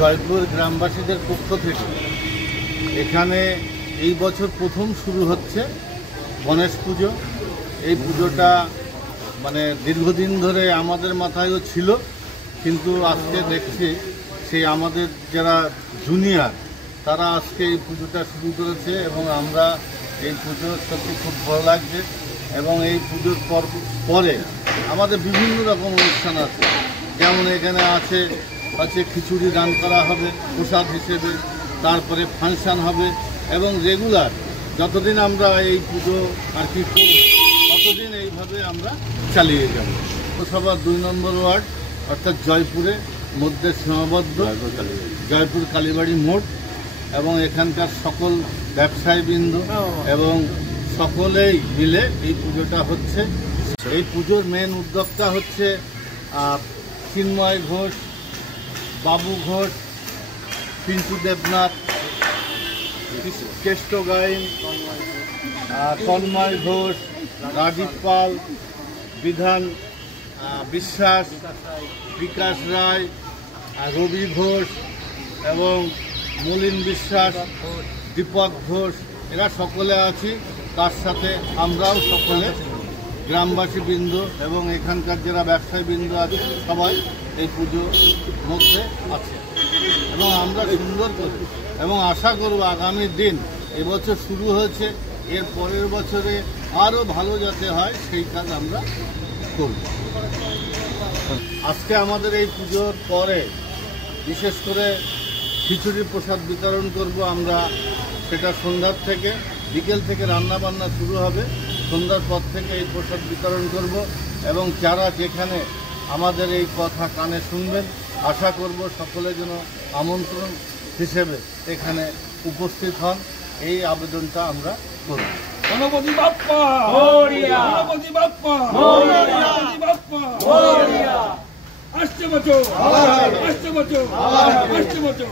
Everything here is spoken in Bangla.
জয়পুর গ্রামবাসীদের পক্ষ থেকে এখানে এই বছর প্রথম শুরু হচ্ছে গণেশ পুজো। এই পুজোটা মানে দীর্ঘদিন ধরে আমাদের মাথায়ও ছিল, কিন্তু আজকে দেখছি সেই আমাদের যারা জুনিয়র তারা আজকে এই পুজোটা শুরু করেছে এবং আমরা এই পুজো সত্যি খুব ভালো লাগছে। এবং এই পুজোর পরে আমাদের বিভিন্ন রকম অনুষ্ঠান আছে, যেমন এখানে আছে খিচুড়ি দান করা হবে প্রসাদ হিসেবে, তারপরে ফাংশন হবে এবং রেগুলার যতদিন আমরা এই পুজো আর কি করব ততদিন এইভাবে আমরা চালিয়ে যাব। পৌরসভার 2 নম্বর ওয়ার্ড অর্থাৎ জয়পুরে মধ্যে সীমাবদ্ধ জয়পুর কালীবাড়ি মোড় এবং এখানকার সকল ব্যবসায়ীবৃন্দ এবং সকলেই মিলে এই পুজোটা হচ্ছে। এই পুজোর মেন উদ্যোক্তা হচ্ছে চিন্ময় ঘোষ, বাবু ঘোষ, পিন্টু দেবনাথ, কেষ্ট গাইন, তন্ময় ঘোষ, রাজীব পাল, বিধান বিশ্বাস, বিকাশ রায়, রবি ঘোষ এবং মলিন বিশ্বাস, দীপক ঘোষ, এরা সকলে আছি। তার সাথে আমরাও সকলে গ্রামবাসী বৃন্দ এবং এখানকার যারা ব্যবসায়ী বৃন্দ আছে সবাই এই পুজোর মধ্যে আছে এবং আমরা সুন্দর করে এবং আশা করব আগামী দিন এবছর শুরু হয়েছে, এর পরের বছরে আরও ভালো যাতে হয় সেই কাজ আমরা করব। আজকে আমাদের এই পুজোর পরে বিশেষ করে খিচুড়ি প্রসাদ বিতরণ করব আমরা। সেটা সন্ধ্যার থেকে বিকেল থেকে রান্নাবান্না শুরু হবে, সন্ধ্যার পর থেকে এই প্রসাদ বিতরণ করব এবং যারা যেখানে আমাদের এই কথা কানে শুনবেন আশা করব সকলে যেন আমন্ত্রণ হিসেবে এখানে উপস্থিত হন, এই আবেদনটা আমরা করব। Ganapati Bappa Moria, Ganapati Bappa Moria, Ganapati Bappa Moria. আসছে বছর, আসছে বছর, আসছে বছর।